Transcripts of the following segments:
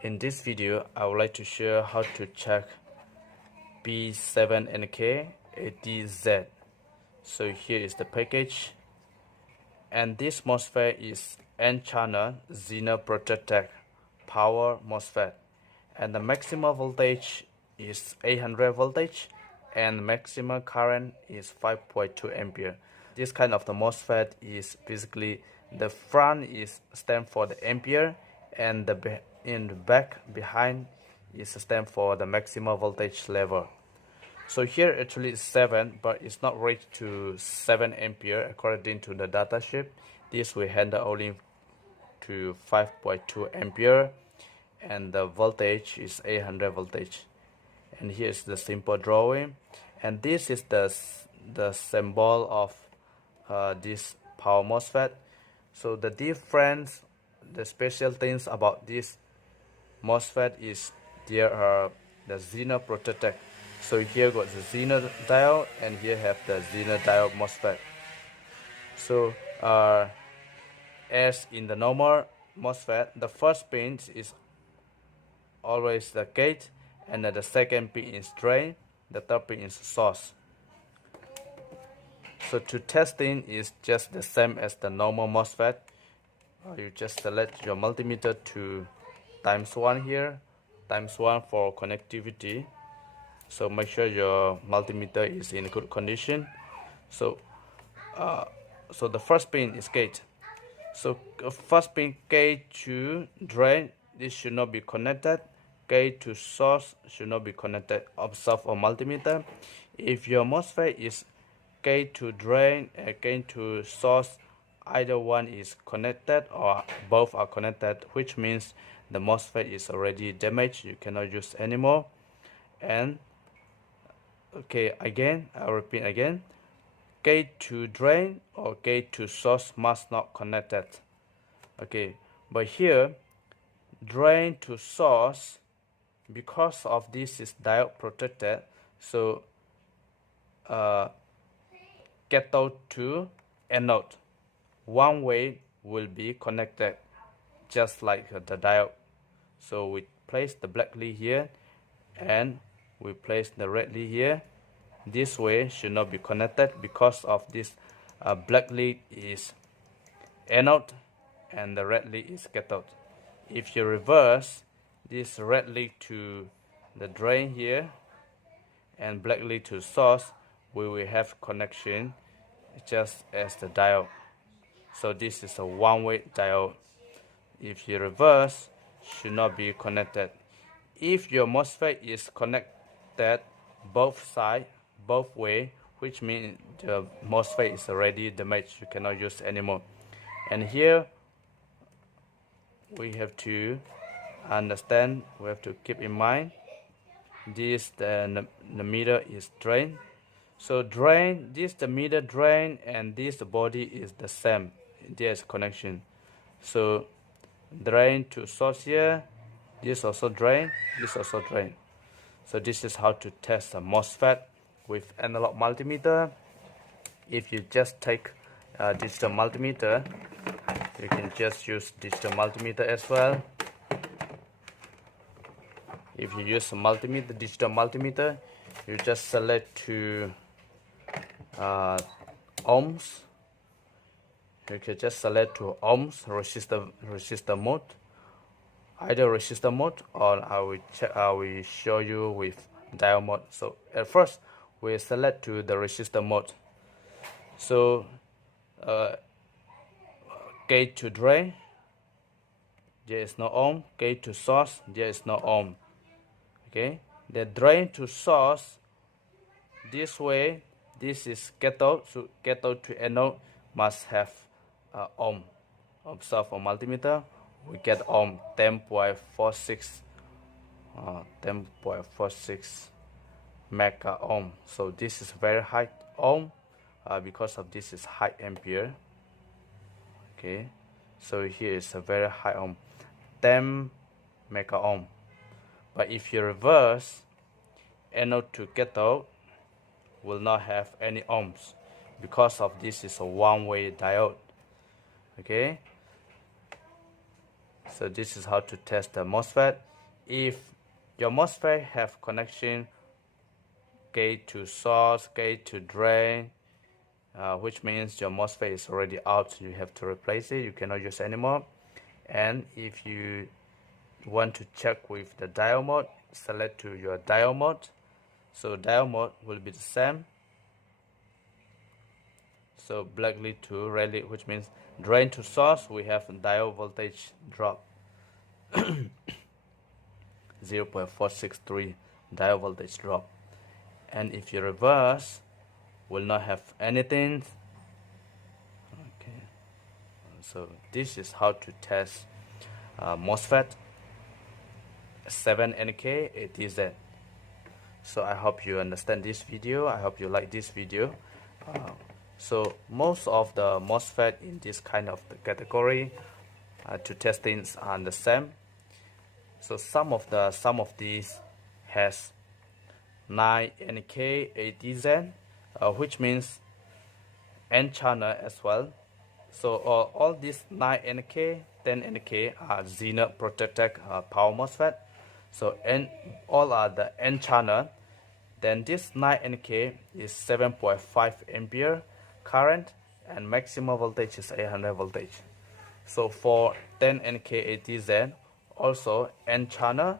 In this video, I would like to share how to check P7NK80Z. So here is the package, and this MOSFET is N-channel Zener Protect Power MOSFET, and the maximum voltage is 800 voltage and maximum current is 5.2 ampere. This kind of the MOSFET is basically the front is stand for the ampere, and in the back behind is stand for the maximum voltage level. So here actually it's 7, but it's not reached to 7 ampere according to the data sheet. This will handle only to 5.2 ampere, and the voltage is 800 voltage. And here's the simple drawing, and this is the symbol of this power MOSFET. So the difference, the special things about this MOSFET is there are the Zener Protect. So here got the Zener diode, and here have the Zener diode MOSFET. So as in the normal MOSFET, the first pin is always the gate, and the second pin is drain, the third pin is source. So to testing is just the same as the normal MOSFET. You just select your multimeter to ×1 here, ×1 for connectivity. So make sure your multimeter is in good condition. So the first pin is gate. So first pin gate to drain, this should not be connected. Gate to source should not be connected. Observe on multimeter. If your MOSFET is gate to drain and gate to source, either one is connected or both are connected, which means the MOSFET is already damaged. You cannot use anymore. And okay, again, I'll repeat again. Gate to drain or gate to source must not connected. Okay, but here drain to source, because of this is diode protected, so cathode to anode, one way will be connected just like the diode. So we place the black lead here and we place the red lead here. This way should not be connected because of this black lead is anode and the red lead is cathode. If you reverse this red lead to the drain here and black lead to source, we will have connection just as the diode. So this is a one-way diode. If you reverse, should not be connected. If your MOSFET is connected both sides, both way, which means the MOSFET is already damaged, you cannot use anymore. And here we have to understand, we have to keep in mind this the meter is drain. So drain, this the meter drain, and this the body is the same. There is connection. So drain to source here, this also drain, this also drain. So this is how to test a MOSFET with analog multimeter. If you just take digital multimeter, you can just use digital multimeter as well. If you use a multimeter, digital multimeter, you just select to ohms. You can just select to ohms resistor mode, either resistor mode, or I will show you with diode mode. So at first we select to the resistor mode. So gate to drain, there is no ohm. Gate to source, there is no ohm. Okay, the drain to source, this way, this is cathode, so cathode to anode must have ohm. Observe on multimeter, we get ohm 10.46 mega ohm. So this is very high ohm because of this is high ampere. Okay, so here is a very high ohm, 10 mega ohm. But if you reverse, anode to cathode will not have any ohms because of this is a one-way diode. Okay, So this is how to test the MOSFET. If your MOSFET have connection gate to source, gate to drain, which means your MOSFET is already out, you have to replace it, you cannot use anymore. And if you want to check with the diode mode, select to your diode mode. So diode mode will be the same. So black lead to red lead, which means drain to source, we have diode voltage drop 0.463 diode voltage drop. And if you reverse, will not have anything. Okay, so this is how to test MOSFET P7NK80Z. So I hope you understand this video. I hope you like this video. So most of the MOSFET in this kind of the category to test things are the same. So some of these has 9NK80Z, which means N channel as well. So all these 9NK, 10NK are Zener protected power MOSFET. So all are the N channel. Then this 9NK is 7.5 ampere current and maximum voltage is 800 voltage. So for 10NK80Z also N channel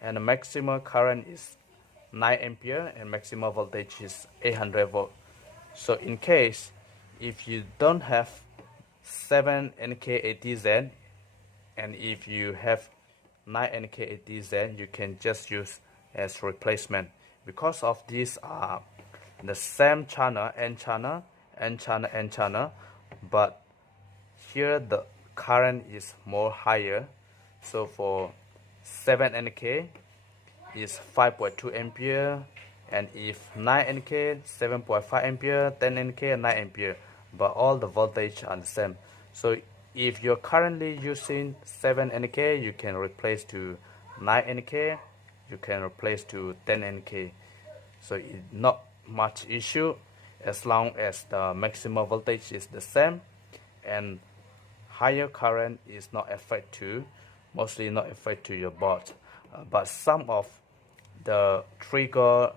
and the maximum current is 9 ampere and maximum voltage is 800 volt. So in case if you don't have 7NK80Z and if you have 9NK80Z, you can just use as replacement. Because of these are the same channel, N channel, N channel, N channel, but here the current is more higher. So for 7NK is 5.2 ampere, and if 9NK 7.5 ampere, 10NK 9 ampere, but all the voltage are the same. So if you're currently using 7NK, you can replace to 9NK, you can replace to 10NK. So it's not much issue as long as the maximum voltage is the same and higher current is not affect to, mostly not affect to your board. But some of the trigger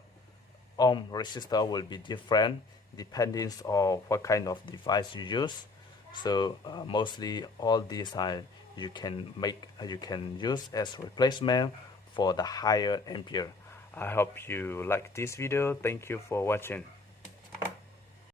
ohm resistor will be different depending on what kind of device you use. So mostly all these are you can use as replacement for the higher ampere. I hope you like this video. Thank you for watching.